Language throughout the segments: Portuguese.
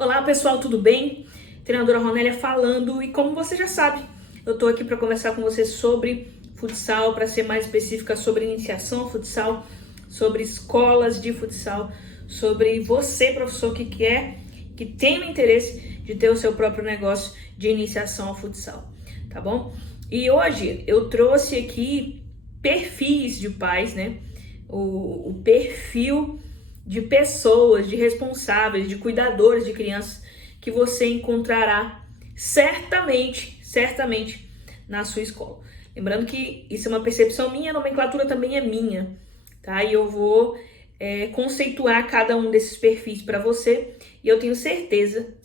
Olá pessoal, tudo bem? Treinadora Ronélia falando, e como você já sabe, eu tô aqui para conversar com você sobre futsal, para ser mais específica sobre iniciação ao futsal, sobre escolas de futsal, sobre você, professor, que tem o interesse de ter o seu próprio negócio de iniciação ao futsal, tá bom? E hoje eu trouxe aqui perfis de pais, né? O perfil de pessoas, de responsáveis, de cuidadores de crianças que você encontrará certamente na sua escola. Lembrando que isso é uma percepção minha, a nomenclatura também é minha, tá? E eu vou conceituar cada um desses perfis para você, e eu tenho certeza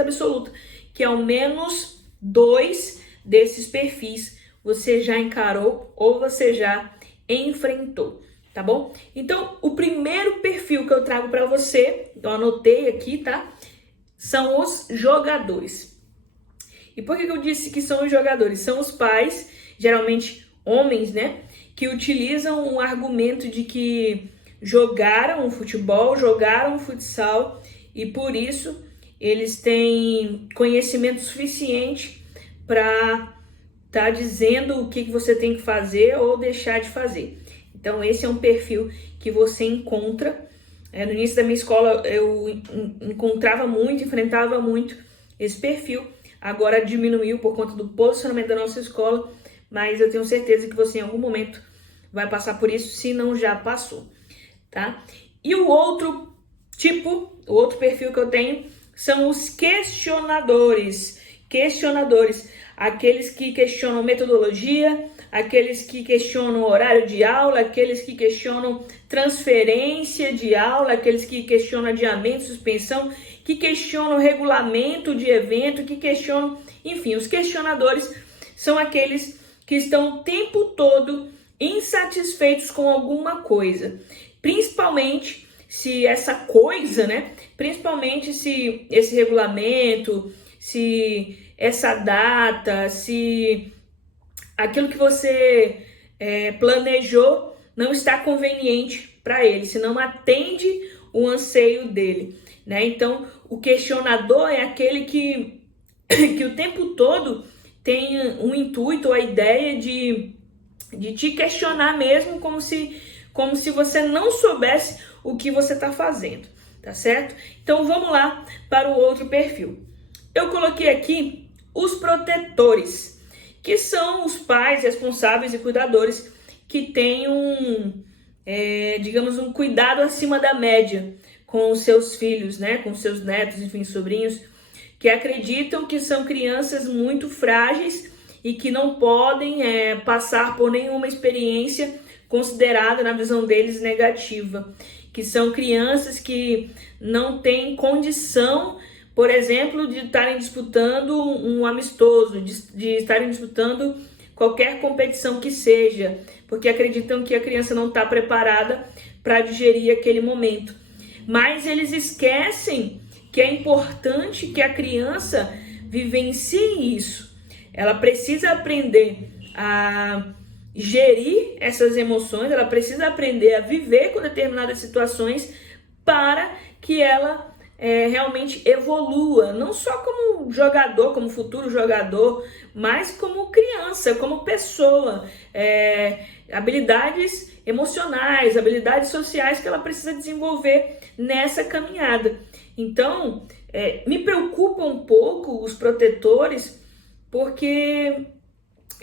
absoluta, que ao menos 2 desses perfis você já encarou ou você já enfrentou. Tá bom? Então, o primeiro perfil que eu trago para você, eu anotei aqui, tá? São os jogadores. E por que eu disse que são os jogadores? São os pais, geralmente homens, né? Que utilizam o argumento de que jogaram futebol, jogaram futsal e por isso eles têm conhecimento suficiente para estar dizendo o que você tem que fazer ou deixar de fazer. Então, esse é um perfil que você encontra. No início da minha escola, eu enfrentava muito esse perfil. Agora diminuiu por conta do posicionamento da nossa escola, mas eu tenho certeza que você em algum momento vai passar por isso, se não já passou, tá? E o outro perfil que eu tenho são os questionadores. Aqueles que questionam metodologia, aqueles que questionam horário de aula, aqueles que questionam transferência de aula, aqueles que questionam adiamento, suspensão, que questionam regulamento de evento, que questionam, enfim, os questionadores são aqueles que estão o tempo todo insatisfeitos com alguma coisa, principalmente se essa coisa, né? Principalmente se esse regulamento, se essa data, se aquilo que você planejou não está conveniente para ele, se não atende o anseio dele, né? Então, o questionador é aquele que o tempo todo tem um intuito, ou a ideia de te questionar mesmo, como se você não soubesse o que você está fazendo, tá certo? Então, vamos lá para o outro perfil. Eu coloquei aqui os protetores, que são os pais responsáveis e cuidadores que têm digamos, um cuidado acima da média com os seus filhos, né? Com seus netos, enfim, sobrinhos, que acreditam que são crianças muito frágeis e que não podem passar por nenhuma experiência considerada, na visão deles, negativa. Que são crianças que não têm condição, por exemplo, de estarem disputando um amistoso, de estarem disputando qualquer competição que seja, porque acreditam que a criança não está preparada para digerir aquele momento. Mas eles esquecem que é importante que a criança vivencie isso. Ela precisa aprender a gerir essas emoções, ela precisa aprender a viver com determinadas situações para que ela realmente evolua, não só como jogador, como futuro jogador, mas como criança, como pessoa, habilidades emocionais, habilidades sociais que ela precisa desenvolver nessa caminhada. Então, me preocupa um pouco os protetores, porque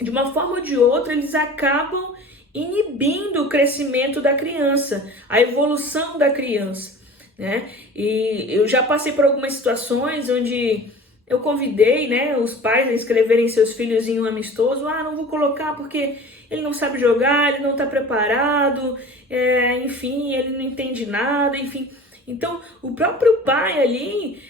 de uma forma ou de outra eles acabam inibindo o crescimento da criança, a evolução da criança, né? E eu já passei por algumas situações onde eu convidei, né, os pais a inscreverem seus filhos em um amistoso. Não vou colocar porque ele não sabe jogar, ele não está preparado, enfim, ele não entende nada, enfim. Então, o próprio pai ali,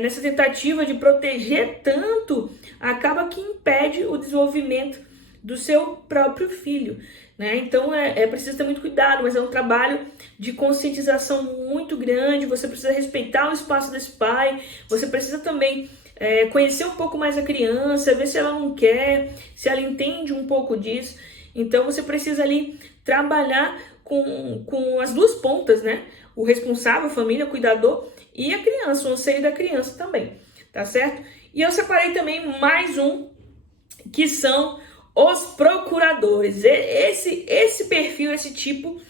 nessa tentativa de proteger tanto, acaba que impede o desenvolvimento do seu próprio filho, né? Então, é preciso ter muito cuidado, mas é um trabalho de conscientização muito grande. Você precisa respeitar o espaço desse pai, você precisa também conhecer um pouco mais a criança, ver se ela não quer, se ela entende um pouco disso. Então, você precisa ali trabalhar com as duas pontas, né? O responsável, a família, o cuidador e a criança, o anseio da criança também, tá certo? E eu separei também mais um, que são os procuradores. Esse perfil, esse tipo,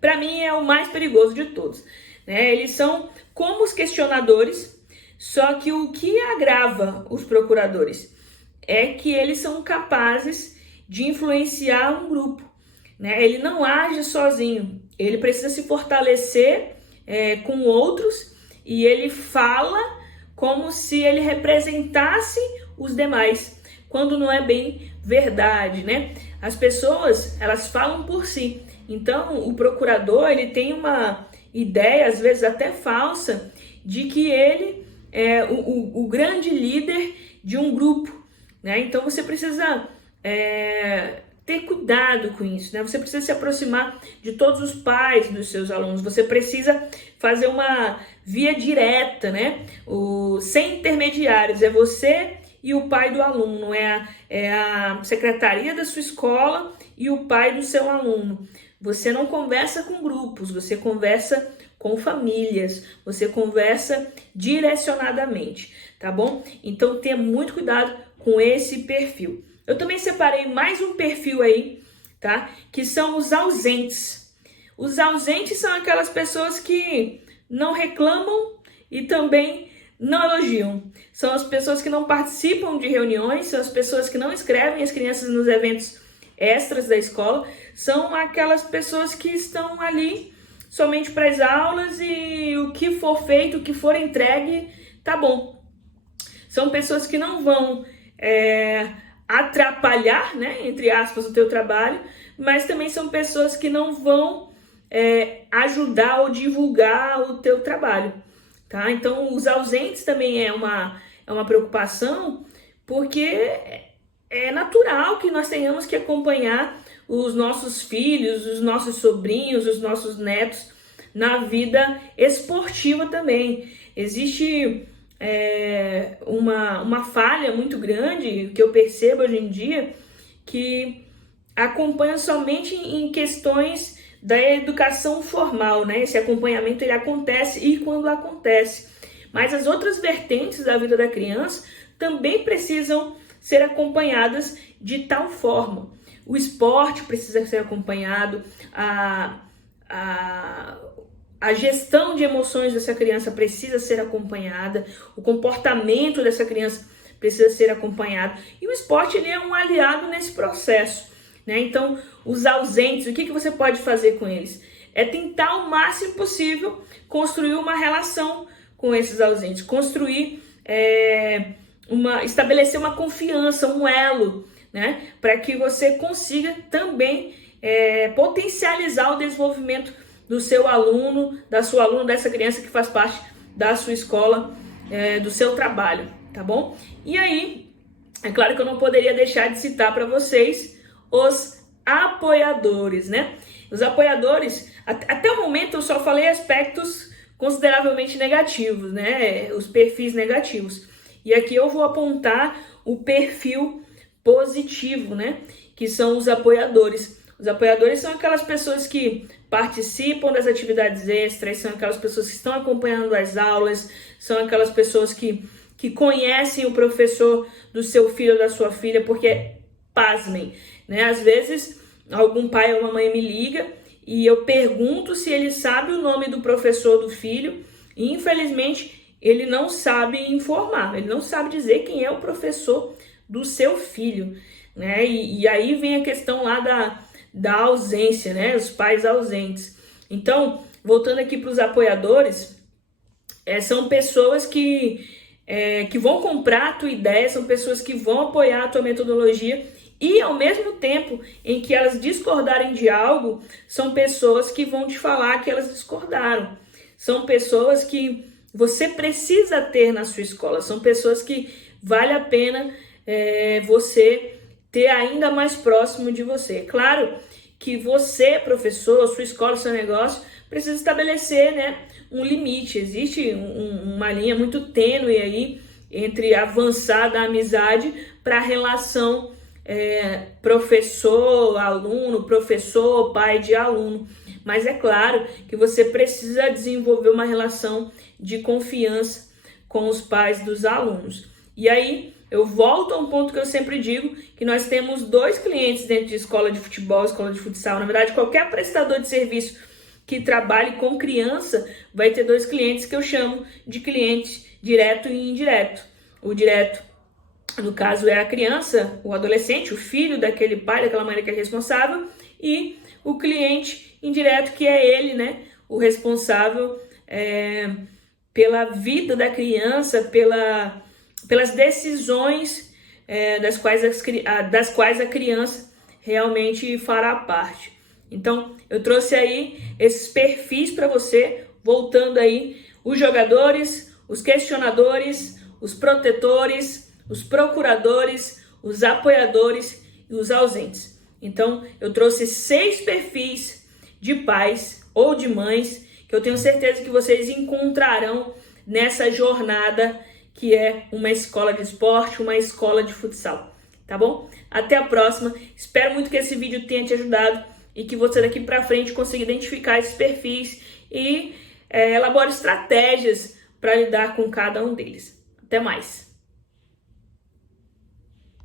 para mim é o mais perigoso de todos, né? Eles são como os questionadores, só que o que agrava os procuradores é que eles são capazes de influenciar um grupo, né? Ele não age sozinho, ele precisa se fortalecer com outros, e ele fala como se ele representasse os demais, quando não é bem verdade, né? As pessoas, elas falam por si. Então, o procurador, ele tem uma ideia, às vezes até falsa, de que ele é o grande líder de um grupo, né? Então, você precisa ter cuidado com isso, né? Você precisa se aproximar de todos os pais dos seus alunos, você precisa fazer uma via direta, né? Sem intermediários, é você e o pai do aluno, é a secretaria da sua escola e o pai do seu aluno. Você não conversa com grupos, você conversa com famílias, você conversa direcionadamente, tá bom? Então tenha muito cuidado com esse perfil. Eu também separei mais um perfil aí, tá? Que são os ausentes. Os ausentes são aquelas pessoas que não reclamam e também não elogiam. São as pessoas que não participam de reuniões, são as pessoas que não escrevem as crianças nos eventos extras da escola, são aquelas pessoas que estão ali somente para as aulas e o que for feito, o que for entregue, tá bom. São pessoas que não vão atrapalhar, né, entre aspas, o teu trabalho, mas também são pessoas que não vão ajudar ou divulgar o teu trabalho, tá? Então, os ausentes também é uma preocupação, porque é natural que nós tenhamos que acompanhar os nossos filhos, os nossos sobrinhos, os nossos netos na vida esportiva também. Existe uma falha muito grande que eu percebo hoje em dia, que acompanha somente em questões da educação formal, né? Esse acompanhamento ele acontece e quando acontece, mas as outras vertentes da vida da criança também precisam ser acompanhadas de tal forma. O esporte precisa ser acompanhado, a gestão de emoções dessa criança precisa ser acompanhada, o comportamento dessa criança precisa ser acompanhado, e o esporte ele é um aliado nesse processo, né? Então, os ausentes, o que você pode fazer com eles? É tentar o máximo possível construir uma relação com esses ausentes, estabelecer uma confiança, um elo, né? Para que você consiga também potencializar o desenvolvimento do seu aluno, da sua aluna, dessa criança que faz parte da sua escola, do seu trabalho, tá bom? E aí, é claro que eu não poderia deixar de citar para vocês os apoiadores, né? Os apoiadores, até o momento eu só falei aspectos consideravelmente negativos, né? Os perfis negativos. E aqui eu vou apontar o perfil positivo, né? Que são os apoiadores. Os apoiadores são aquelas pessoas que participam das atividades extras, são aquelas pessoas que estão acompanhando as aulas, são aquelas pessoas que conhecem o professor do seu filho ou da sua filha, porque, pasmem, né? Às vezes, algum pai ou uma mãe me liga e eu pergunto se ele sabe o nome do professor do filho e, infelizmente, ele não sabe informar, ele não sabe dizer quem é o professor do seu filho, né? E aí vem a questão lá da ausência, né? Os pais ausentes. Então, voltando aqui para os apoiadores, são pessoas que vão comprar a tua ideia, são pessoas que vão apoiar a tua metodologia e, ao mesmo tempo em que elas discordarem de algo, são pessoas que vão te falar que elas discordaram. São pessoas que você precisa ter na sua escola, são pessoas que vale a pena você ter ainda mais próximo de você. Claro que você, professor, sua escola, seu negócio, precisa estabelecer, né, um limite. Existe uma linha muito tênue aí entre avançar da amizade para a relação professor-aluno, professor-pai de aluno. mas é claro que você precisa desenvolver uma relação de confiança com os pais dos alunos. E aí, eu volto a um ponto que eu sempre digo, que nós temos 2 clientes dentro de escola de futebol, escola de futsal. Na verdade, qualquer prestador de serviço que trabalhe com criança vai ter 2 clientes que eu chamo de cliente direto e indireto. O direto, no caso, é a criança, o adolescente, o filho daquele pai, daquela mãe que é responsável, e o cliente indireto, que é ele, né, o responsável pela vida da criança, pelas decisões das quais a criança realmente fará parte. Então, eu trouxe aí esses perfis para você, voltando aí, os jogadores, os questionadores, os protetores, os procuradores, os apoiadores e os ausentes. Então, eu trouxe 6 perfis de pais ou de mães que eu tenho certeza que vocês encontrarão nessa jornada que é uma escola de esporte, uma escola de futsal, tá bom? Até a próxima, espero muito que esse vídeo tenha te ajudado e que você daqui para frente consiga identificar esses perfis e elabore estratégias para lidar com cada um deles. Até mais!